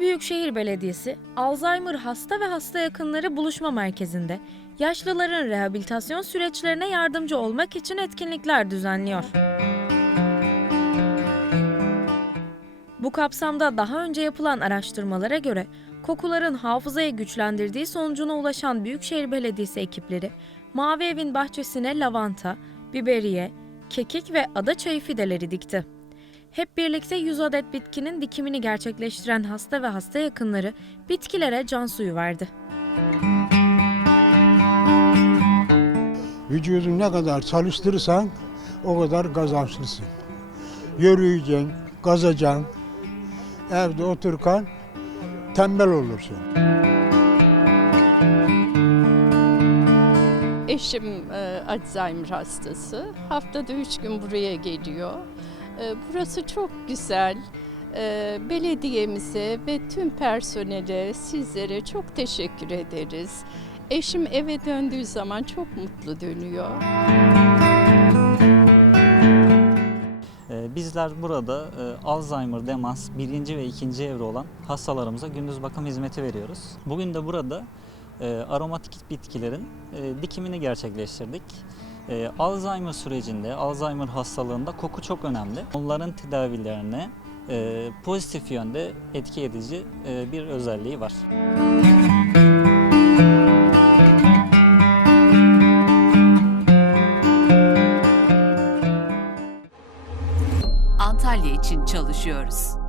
Büyükşehir Belediyesi, Alzheimer hasta ve hasta yakınları buluşma merkezinde yaşlıların rehabilitasyon süreçlerine yardımcı olmak için etkinlikler düzenliyor. Bu kapsamda daha önce yapılan araştırmalara göre kokuların hafızayı güçlendirdiği sonucuna ulaşan Büyükşehir Belediyesi ekipleri Mavi Evin bahçesine lavanta, biberiye, kekik ve ada çayı fideleri dikti. Hep birlikte 100 adet bitkinin dikimini gerçekleştiren hasta ve hasta yakınları bitkilere can suyu verdi. Vücudu ne kadar çalıştırırsan o kadar kazançlısın. Yürüyeceksin, kazacaksın. Evde otururken tembel olursun. Eşim e, Alzheimer hastası. Haftada üç gün buraya geliyor. E, burası çok güzel. E, belediyemize ve tüm personele, sizlere çok teşekkür ederiz. Eşim eve döndüğü zaman çok mutlu dönüyor. Ee, Bizler burada e, Alzheimer, demans birinci ve ikinci evre olan hastalarımıza gündüz bakım hizmeti veriyoruz. Bugün de burada e, aromatik bitkilerin e, dikimini gerçekleştirdik. E, Alzheimer sürecinde, Alzheimer hastalığında koku çok önemli. Onların tedavilerine e, pozitif yönde etki edici e, bir özelliği var. Antalya için çalışıyoruz.